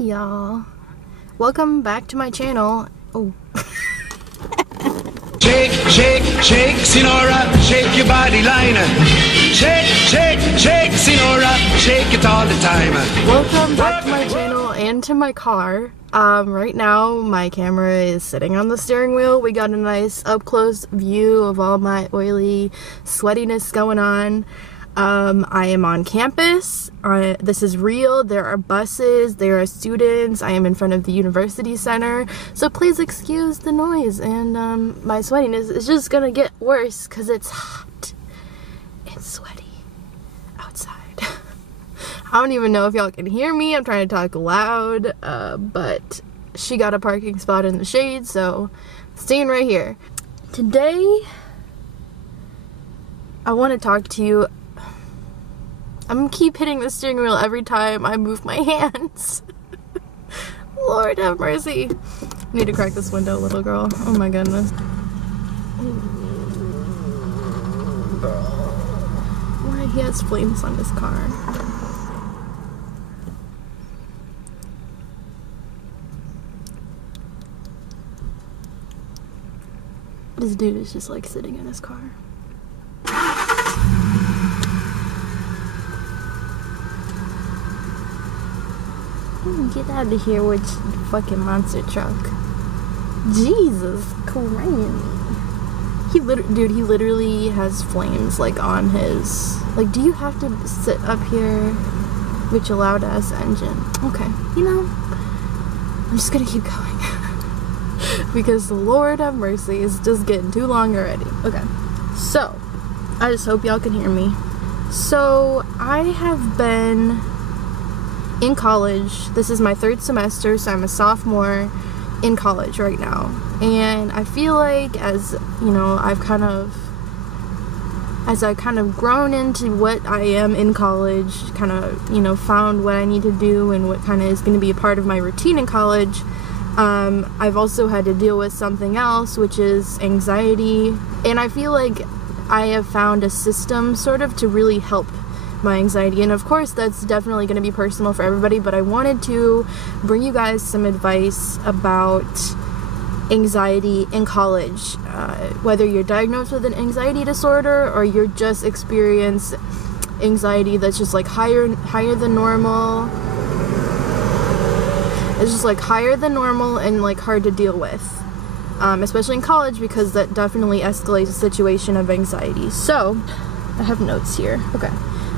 y'all, welcome back to my channel. Oh. Shake, shake, shake, Sinora, shake your body line. Shake, shake, shake, Sinora, shake it all the time. Welcome back to my channel and to my car. Right now my camera is sitting on the steering wheel. We got a nice up-close view of all my oily sweatiness going on. I am on campus. This is real. There are buses, there are students. I am in front of the university center, so please excuse the noise and my sweatiness is just gonna get worse because it's hot and sweaty outside. I don't even know if y'all can hear me. I'm trying to talk loud, but she got a parking spot in the shade, so I'm staying right here. Today I want to talk to you. I'm gonna keep hitting the steering wheel every time I move my hands. Lord have mercy. I need to crack this window, little girl. Oh my goodness. Why he has flames on his car. This dude is just like sitting in his car. Get out of here with the fucking monster truck. Jesus Christ. He literally has flames like on his, like, do you have to sit up here with your loud ass engine? Okay, you know, I'm just gonna keep going because the Lord have mercy is just getting too long already. Okay, so I just hope y'all can hear me. So I have been in college. This is my third semester, so I'm a sophomore in college right now. And I feel like as I've kind of grown into what I am in college, kind of, found what I need to do and what kind of is going to be a part of my routine in college, I've also had to deal with something else, which is anxiety. And I feel like I have found a system sort of to really help my anxiety, and of course that's definitely going to be personal for everybody, but I wanted to bring you guys some advice about anxiety in college, whether you're diagnosed with an anxiety disorder or you're just experience anxiety that's just like higher than normal. It's just like higher than normal and like hard to deal with, especially in college, because that definitely escalates a situation of anxiety. So I have notes here. Okay,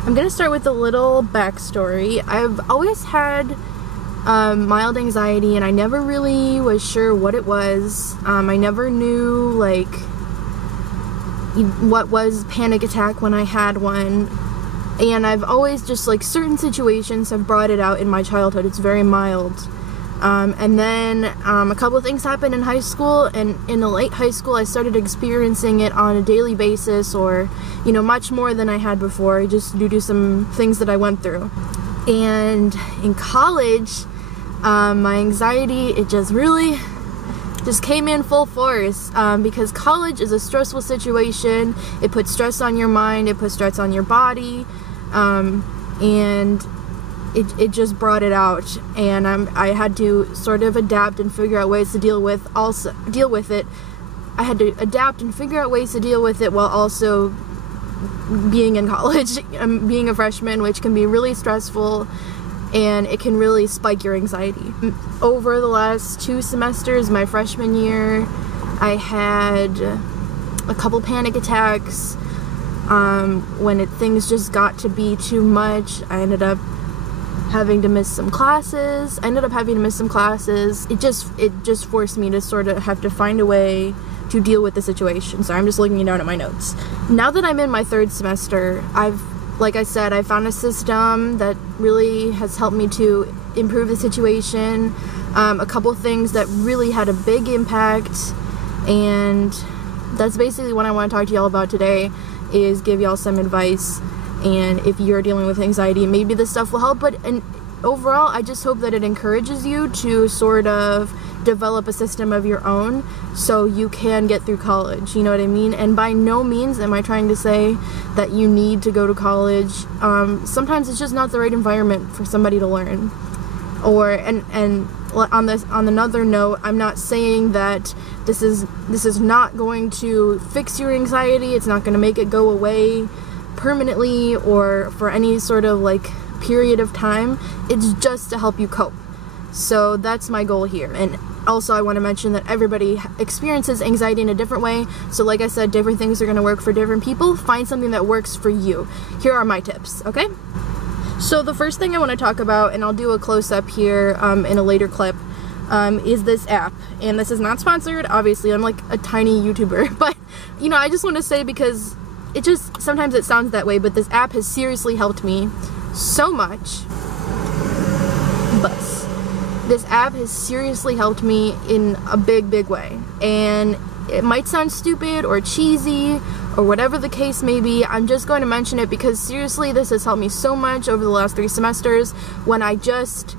I'm gonna start with a little backstory. I've always had mild anxiety, and I never really was sure what it was. I never knew like what was panic attack when I had one, and I've always just like certain situations have brought it out in my childhood. It's very mild. And then a couple of things happened in high school, and in the late high school I started experiencing it on a daily basis, or much more than I had before, just due to some things that I went through. And in college, my anxiety, it just came in full force, because college is a stressful situation. It puts stress on your mind, it puts stress on your body, and it just brought it out, and I had to sort of adapt and figure out ways to deal with it. I had to adapt and figure out ways to deal with it while also being in college, being a freshman, which can be really stressful, and it can really spike your anxiety. Over the last 2 semesters, my freshman year, I had a couple panic attacks. When things just got to be too much, I ended up having to miss some classes. It just forced me to sort of have to find a way to deal with the situation. So I'm just looking down at my notes. Now that I'm in my 3rd semester, like I said, I found a system that really has helped me to improve the situation. A couple things that really had a big impact, and that's basically what I want to talk to y'all about today, is give y'all some advice. And if you're dealing with anxiety, maybe this stuff will help. And overall, I just hope that it encourages you to sort of develop a system of your own so you can get through college, you know what I mean? And by no means am I trying to say that you need to go to college. Sometimes it's just not the right environment for somebody to learn. And on another note, I'm not saying that this is not going to fix your anxiety. It's not going to make it go away permanently or for any sort of like period of time. It's just to help you cope. So that's my goal here. And also I want to mention that everybody experiences anxiety in a different way. So like I said, different things are going to work for different people. Find something that works for you. Here are my tips, okay? So the first thing I want to talk about, and I'll do a close-up here in a later clip, is this app. And this is not sponsored, obviously. I'm like a tiny YouTuber. But, you know, I just want to say, because it just, sometimes it sounds that way, but this app has seriously helped me so much. This app has seriously helped me in a big, big way. And it might sound stupid or cheesy or whatever the case may be. I'm just going to mention it because seriously, this has helped me so much over the last 3 semesters when I just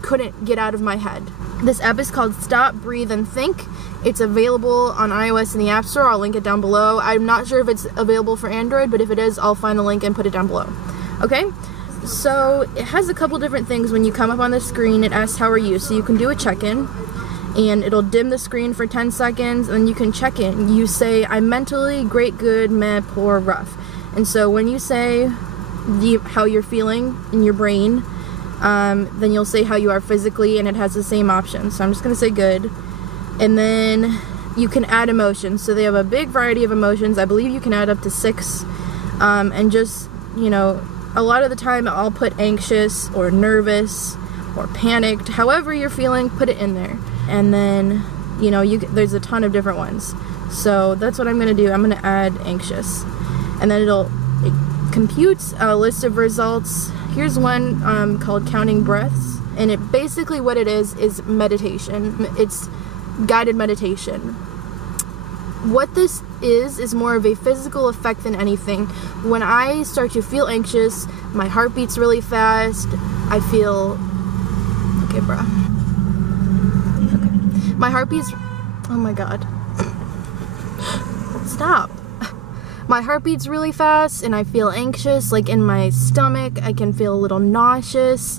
couldn't get out of my head. This app is called Stop, Breathe, and Think. It's available on iOS in the App Store. I'll link it down below. I'm not sure if it's available for Android, but if it is, I'll find the link and put it down below. Okay? So it has a couple different things. When you come up on the screen, it asks how are you, so you can do a check-in, and it'll dim the screen for 10 seconds, and you can check in. You say, I'm mentally great, good, meh, poor, rough. And so when you say how you're feeling in your brain, then you'll say how you are physically, and it has the same option. So I'm just gonna say good. And then you can add emotions. So they have a big variety of emotions. I believe you can add up to 6. And just, you know, a lot of the time I'll put anxious or nervous or panicked. However you're feeling, put it in there. And then, you know, there's a ton of different ones. So that's what I'm going to do. I'm going to add anxious. And then it computes a list of results. Here's one called Counting Breaths. And it basically what it is meditation. It's guided meditation. What this is more of a physical effect than anything. When I start to feel anxious, my heart beats really fast. I feel... Okay, bruh. Okay. My heart beats... Oh my god. Stop. My heart beats really fast and I feel anxious, like in my stomach. I can feel a little nauseous,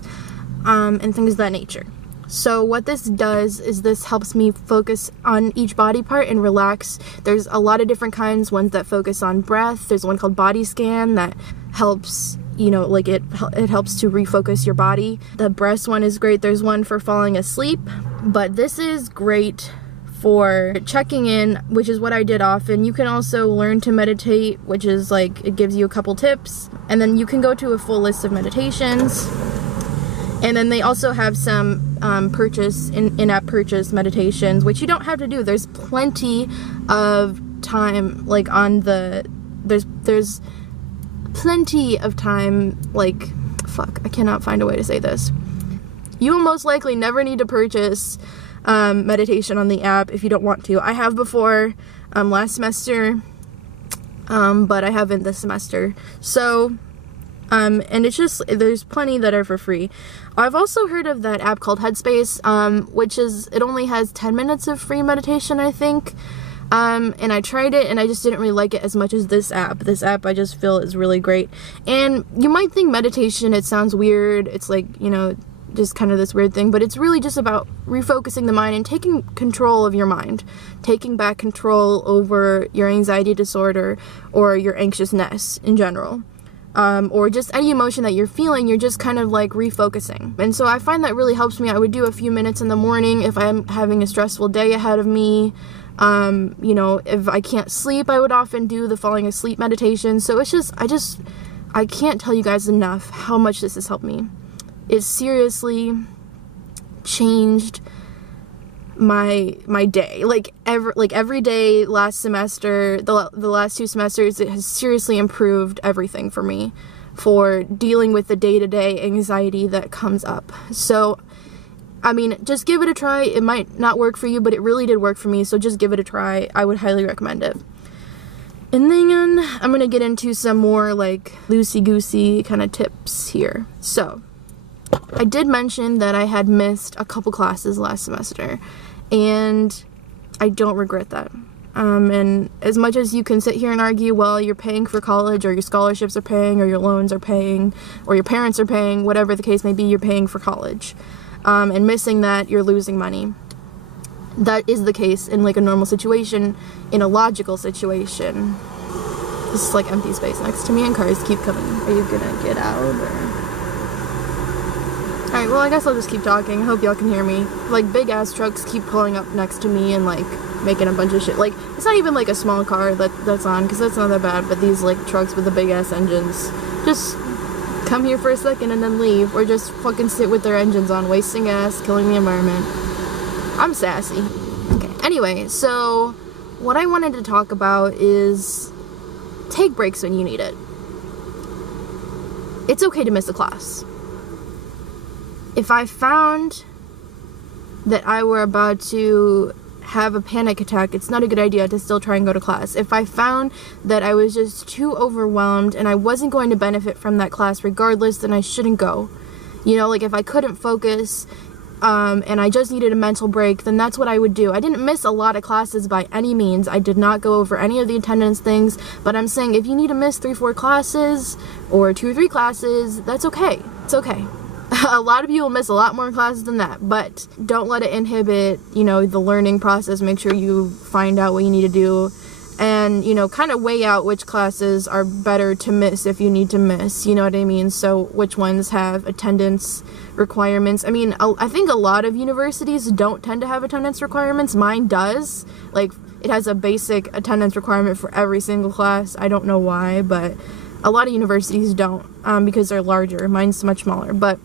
and things of that nature. So what this does is this helps me focus on each body part and relax. There's a lot of different kinds, ones that focus on breath. There's one called Body Scan that helps, you know, like it helps to refocus your body. The breast one is great. There's one for falling asleep, but this is great for checking in, which is what I did often. You can also learn to meditate, which is like, it gives you a couple tips, and then you can go to a full list of meditations. And then they also have some in-app purchase meditations, which you don't have to do. There's plenty of time, like on the, there's plenty of time, like, fuck, I cannot find a way to say this. You will most likely never need to purchase meditation on the app if you don't want to. I have before, last semester, but I haven't this semester. So, and it's just, there's plenty that are for free. I've also heard of that app called Headspace, which is, it only has 10 minutes of free meditation, I think. And I tried it and I just didn't really like it as much as this app. This app I just feel is really great. And you might think meditation, it sounds weird. It's like, you know, just kind of this weird thing, but it's really just about refocusing the mind and taking control of your mind, taking back control over your anxiety disorder or your anxiousness in general. Or just any emotion that you're feeling, you're just kind of like refocusing. And so I find that really helps me. I would do a few minutes in the morning if I'm having a stressful day ahead of me. You know, if I can't sleep, I would often do the falling asleep meditation. So it's just, I can't tell you guys enough how much this has helped me. It seriously changed my day. Like every day last semester, the last 2 semesters, it has seriously improved everything for me for dealing with the day-to-day anxiety that comes up. So I mean, just give it a try. It might not work for you, but it really did work for me, so just give it a try. I would highly recommend it. And then I'm gonna get into some more like loosey-goosey kind of tips here. So I did mention that I had missed a couple classes last semester, and I don't regret that. And as much as you can sit here and argue, well, you're paying for college, or your scholarships are paying, or your loans are paying, or your parents are paying, whatever the case may be, you're paying for college. and missing that, you're losing money. That is the case in like a normal situation. In a logical situation, this is like empty space next to me and cars keep coming. Are you gonna get out or? Alright, well I guess I'll just keep talking. I hope y'all can hear me. Like big ass trucks keep pulling up next to me and like making a bunch of shit. Like it's not even like a small car that's on, because that's not that bad, but these like trucks with the big ass engines just come here for a second and then leave, or just fucking sit with their engines on, wasting gas, killing the environment. I'm sassy. Okay, anyway, so what I wanted to talk about is take breaks when you need it. It's okay to miss a class. If I found that I were about to have a panic attack, it's not a good idea to still try and go to class. If I found that I was just too overwhelmed and I wasn't going to benefit from that class regardless, then I shouldn't go. You know, like if I couldn't focus and I just needed a mental break, then that's what I would do. I didn't miss a lot of classes by any means. I did not go over any of the attendance things, but I'm saying if you need to miss 3-4 classes or 2 or 3 classes, that's okay. It's okay. A lot of people miss a lot more classes than that, but don't let it inhibit, you know, the learning process. Make sure you find out what you need to do and, you know, kind of weigh out which classes are better to miss if you need to miss, you know what I mean? So which ones have attendance requirements. I mean, I think a lot of universities don't tend to have attendance requirements. Mine does. Like, it has a basic attendance requirement for every single class. I don't know why, but a lot of universities don't, because they're larger. Mine's much smaller, but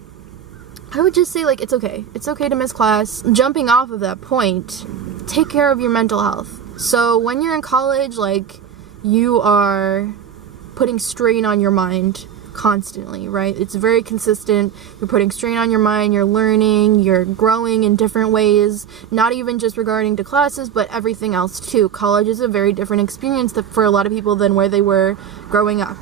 I would just say, like, it's okay. It's okay to miss class. Jumping off of that point, take care of your mental health. So when you're in college, like, you are putting strain on your mind constantly, right? It's very consistent. You're putting strain on your mind, you're learning, you're growing in different ways, not even just regarding to classes, but everything else too. College is a very different experience for a lot of people than where they were growing up.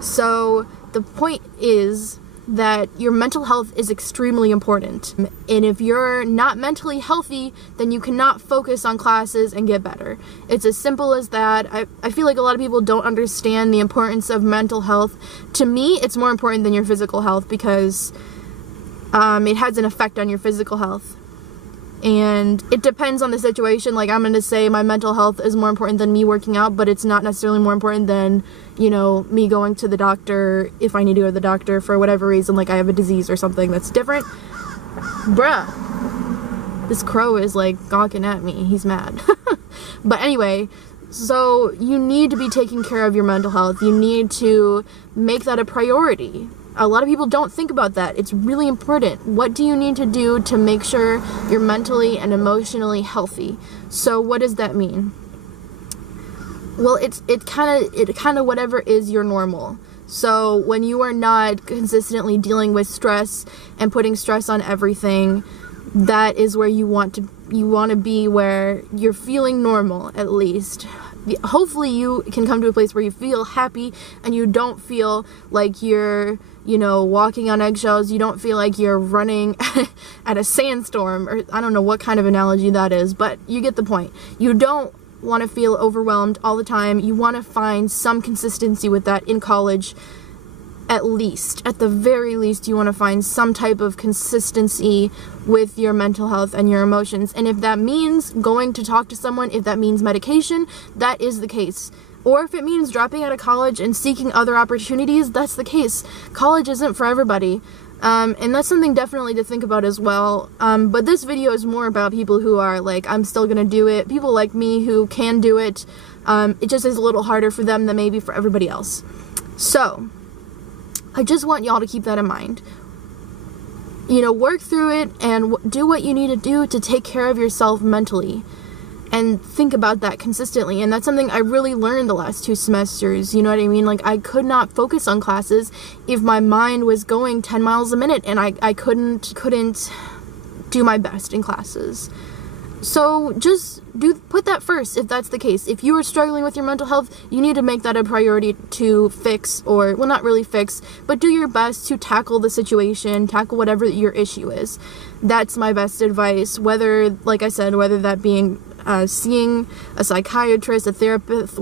So the point is that your mental health is extremely important. And if you're not mentally healthy, then you cannot focus on classes and get better. It's as simple as that. I feel like a lot of people don't understand the importance of mental health. To me, it's more important than your physical health because it has an effect on your physical health. And it depends on the situation. Like, I'm going to say my mental health is more important than me working out, but it's not necessarily more important than, you know, me going to the doctor if I need to go to the doctor for whatever reason, like I have a disease or something that's different. Bruh. This crow is, like, gawking at me. He's mad. But anyway, so you need to be taking care of your mental health. You need to make that a priority. A lot of people don't think about that. It's really important. What do you need to do to make sure you're mentally and emotionally healthy? So what does that mean? Well, it kind of whatever is your normal. So when you are not consistently dealing with stress and putting stress on everything, that is where you want to be, where you're feeling normal at least. Hopefully you can come to a place where you feel happy and you don't feel like you're, you know, walking on eggshells. You don't feel like you're running at a sandstorm, or I don't know what kind of analogy that is, but you get the point. You don't want to feel overwhelmed all the time. You want to find some consistency with that in college. At the very least, you want to find some type of consistency with your mental health and your emotions. And if that means going to talk to someone, if that means medication, that is the case. Or if it means dropping out of college and seeking other opportunities, that's the case. College isn't for everybody. And that's something definitely to think about as well. But this video is more about people who are like, I'm still gonna do it. People like me who can do it. It just is a little harder for them than maybe for everybody else. So I just want y'all to keep that in mind. You know, work through it and do what you need to do to take care of yourself mentally. And think about that consistently. And that's something I really learned the last 2 semesters. You know what I mean? Like, I could not focus on classes if my mind was going 10 miles a minute, and I couldn't do my best in classes. So just put that first if that's the case. If you are struggling with your mental health, you need to make that a priority to fix, or, well, not really fix, but do your best to tackle the situation, tackle whatever your issue is. That's my best advice, whether, like I said, whether that being seeing a psychiatrist, a therapist,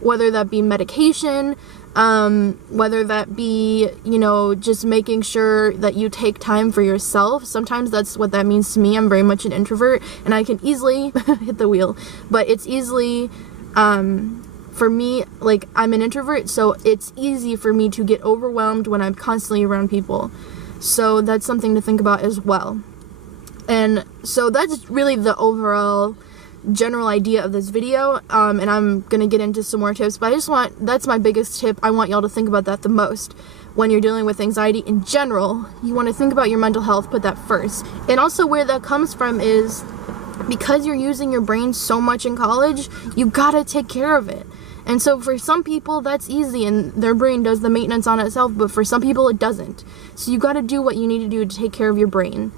whether that be medication, Whether that be, you know, just making sure that you take time for yourself. Sometimes that's what that means to me. I'm very much an introvert, and I can easily hit the wheel, but it's easily, for me, like, I'm an introvert, so it's easy for me to get overwhelmed when I'm constantly around people. So that's something to think about as well. And so that's really the overall general idea of this video, and I'm gonna get into some more tips, but that's my biggest tip. I want y'all to think about that the most when you're dealing with anxiety in general. You want to think about your mental health, put that first. And also where that comes from is because you're using your brain so much in college, you gotta take care of it. And so for some people that's easy and their brain does the maintenance on itself, but for some people it doesn't. So you gotta do what you need to do to take care of your brain.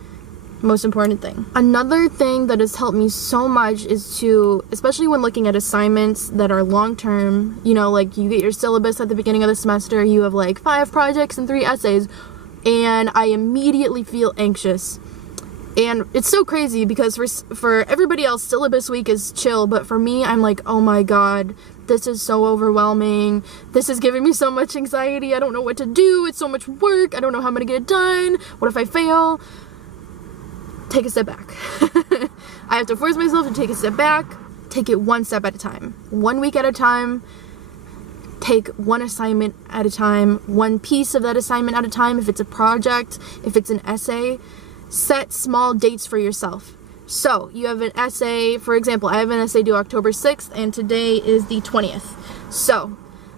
Most important thing. Another thing that has helped me so much is to, especially when looking at assignments that are long-term, you know, like you get your syllabus at the beginning of the semester, you have like 5 projects and 3 essays, and I immediately feel anxious. And it's so crazy because for everybody else, syllabus week is chill, but for me, I'm like, oh my god, this is so overwhelming. This is giving me so much anxiety. I don't know what to do. It's so much work. I don't know how I'm gonna get it done. What if I fail? Take a step back. I have to force myself to take a step back, take it one step at a time, 1 week at a time, take one assignment at a time, one piece of that assignment at a time. If it's a project, if it's an essay, set small dates for yourself. So you have an essay, for example, I have an essay due October 6th and today is the 20th. So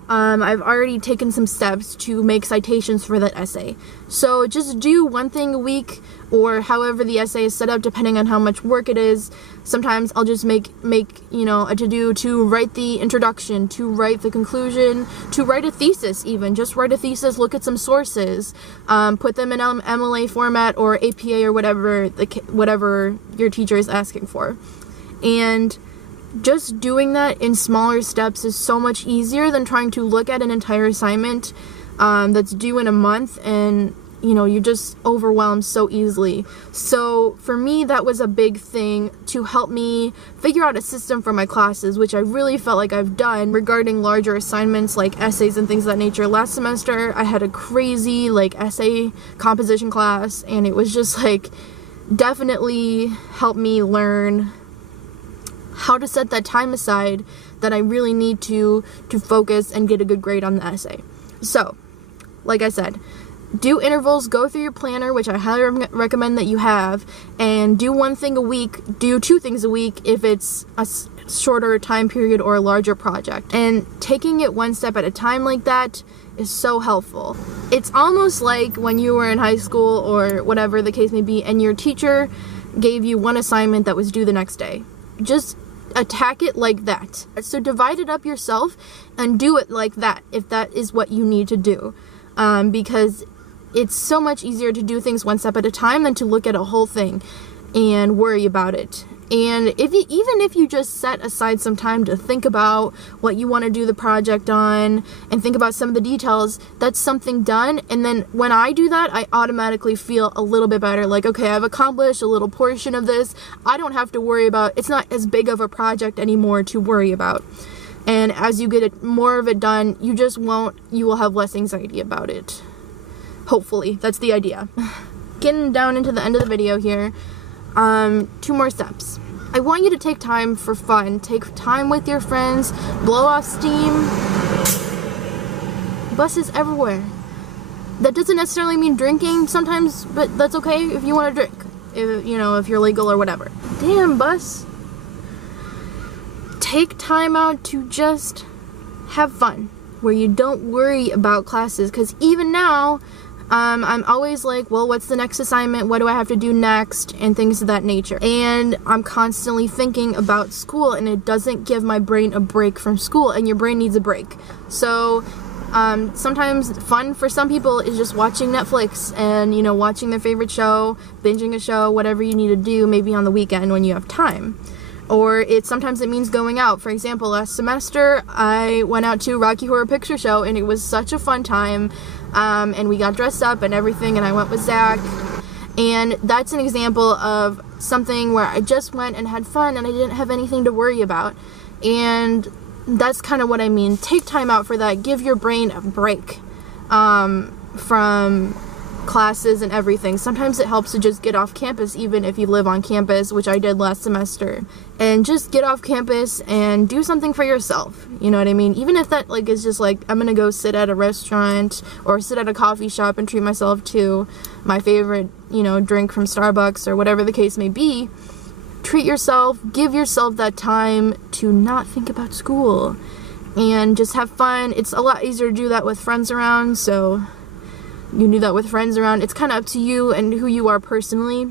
I've already taken some steps to make citations for that essay. So just do one thing a week, or however the essay is set up, depending on how much work it is. Sometimes I'll just make you know, a to-do to write the introduction, to write the conclusion, to write a thesis even. Just write a thesis, look at some sources, put them in MLA format or APA or whatever your teacher is asking for. And just doing that in smaller steps is so much easier than trying to look at an entire assignment that's due in a month, and you know, you're just overwhelmed so easily. So for me, that was a big thing to help me figure out a system for my classes, which I really felt like I've done regarding larger assignments like essays and things of that nature. Last semester I had a crazy like essay composition class, and it was just like definitely helped me learn how to set that time aside that I really need to focus and get a good grade on the essay. So, like I said, do intervals, go through your planner, which I highly recommend that you have, and do one thing a week, do 2 things a week if it's a shorter time period or a larger project. And taking it one step at a time like that is so helpful. It's almost like when you were in high school or whatever the case may be, and your teacher gave you one assignment that was due the next day. Just attack it like that. So divide it up yourself and do it like that if that is what you need to do, because it's so much easier to do things one step at a time than to look at a whole thing and worry about it. And even if you just set aside some time to think about what you want to do the project on and think about some of the details, that's something done. And then when I do that, I automatically feel a little bit better. Like, okay, I've accomplished a little portion of this. I don't have to worry about, it's not as big of a project anymore to worry about. And as you get more of it done, you will have less anxiety about it. Hopefully, that's the idea. Getting down into the end of the video here, 2 more steps. I want you to take time for fun. Take time with your friends, blow off steam. Buses everywhere. That doesn't necessarily mean drinking sometimes, but that's okay if you want to drink. If you're legal or whatever. Damn, bus. Take time out to just have fun, where you don't worry about classes, because even now, I'm always like, well, what's the next assignment? What do I have to do next? And things of that nature. And I'm constantly thinking about school, and it doesn't give my brain a break from school, and your brain needs a break. So sometimes fun for some people is just watching Netflix and, watching their favorite show, binging a show, whatever you need to do, maybe on the weekend when you have time. Or sometimes it means going out. For example, last semester I went out to Rocky Horror Picture Show, and it was such a fun time. And we got dressed up and everything, and I went with Zach. And that's an example of something where I just went and had fun, and I didn't have anything to worry about. And that's kind of what I mean. Take time out for that. Give your brain a break from classes and everything. Sometimes it helps to just get off campus, even if you live on campus, which I did last semester, and just get off campus and do something for yourself. You know what I mean? Even if that like is just like, I'm gonna go sit at a restaurant or sit at a coffee shop and treat myself to my favorite, you know, drink from Starbucks or whatever the case may be. Treat yourself, give yourself that time to not think about school and just have fun. It's a lot easier to do that with friends around, so you can do that with friends around. It's kind of up to you and who you are personally,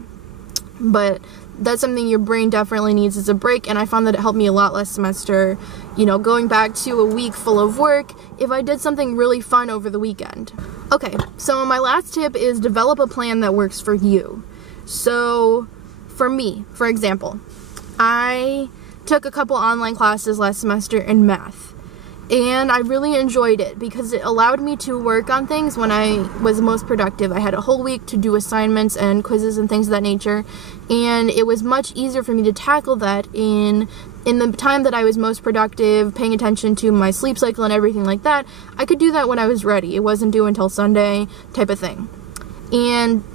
but that's something your brain definitely needs as a break, and I found that it helped me a lot last semester. You know, going back to a week full of work, if I did something really fun over the weekend. Okay, so my last tip is develop a plan that works for you. So, for me, for example, I took a couple online classes last semester in math. And I really enjoyed it because it allowed me to work on things when I was most productive. I had a whole week to do assignments and quizzes and things of that nature. And it was much easier for me to tackle that in the time that I was most productive, paying attention to my sleep cycle and everything like that. I could do that when I was ready. It wasn't due until Sunday type of thing. And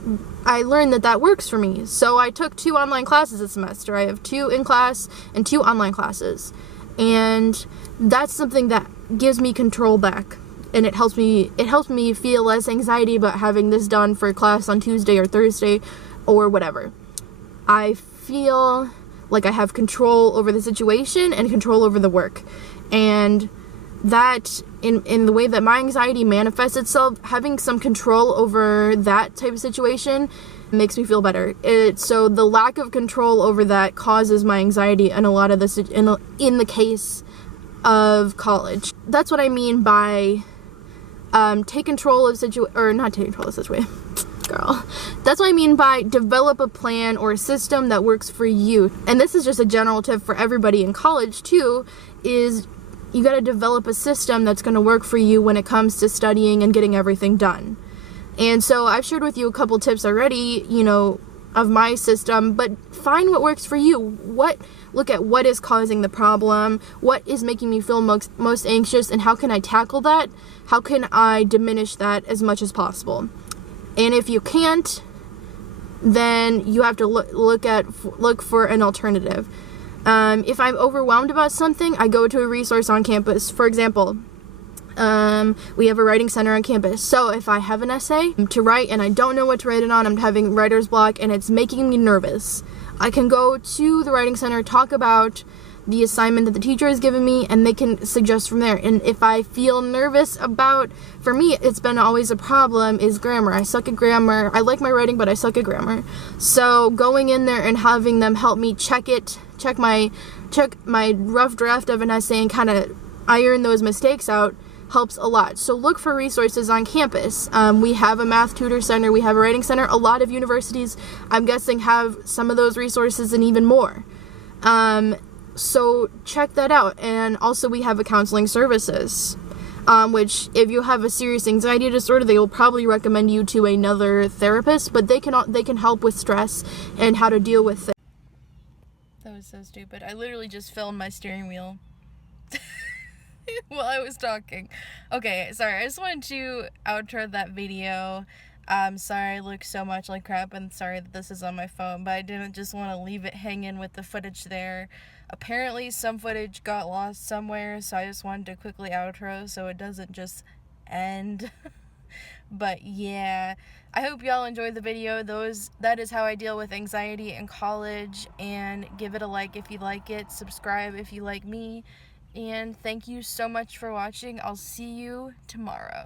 I learned that that works for me. So I took 2 online classes this semester. I have 2 in class and 2 online classes. And that's something that gives me control back, and it helps me feel less anxiety about having this done for class on Tuesday or Thursday or whatever. I feel like I have control over the situation and control over the work, and that in the way that my anxiety manifests itself, having some control over that type of situation makes me feel better. So the lack of control over that causes my anxiety in a lot of in the case of college. That's what I mean by take control of not take control of the situation. Girl. That's what I mean by develop a plan or a system that works for you. And this is just a general tip for everybody in college too, is you got to develop a system that's going to work for you when it comes to studying and getting everything done. And so I've shared with you a couple tips already, you know, of my system, but find what works for you. Look at what is causing the problem, what is making me feel most anxious, and how can I tackle that? How can I diminish that as much as possible? And if you can't, then you have to look for an alternative. If I'm overwhelmed about something, I go to a resource on campus. For example, we have a writing center on campus. So if I have an essay to write and I don't know what to write it on, I'm having writer's block and it's making me nervous, I can go to the writing center, talk about the assignment that the teacher has given me, and they can suggest from there. And if I feel nervous about, for me, it's been always a problem, is grammar. I suck at grammar. I like my writing, but I suck at grammar. So going in there and having them help me check my rough draft of an essay and kind of iron those mistakes out helps a lot. So look for resources on campus. We have a math tutor center, we have a writing center. A lot of universities, I'm guessing, have some of those resources and even more. So check that out. And also we have a counseling services, which if you have a serious anxiety disorder, they will probably recommend you to another therapist, but they can help with stress and how to deal with it. That was so stupid. I literally just filmed my steering wheel while I was talking. Okay, sorry. I just wanted to outro that video. Sorry I look so much like crap, and sorry that this is on my phone, but I didn't just want to leave it hanging with the footage there. Apparently some footage got lost somewhere, so I just wanted to quickly outro so it doesn't just end. But yeah, I hope y'all enjoyed the video. That is how I deal with anxiety in college, and give it a like if you like it, subscribe if you like me, and thank you so much for watching. I'll see you tomorrow.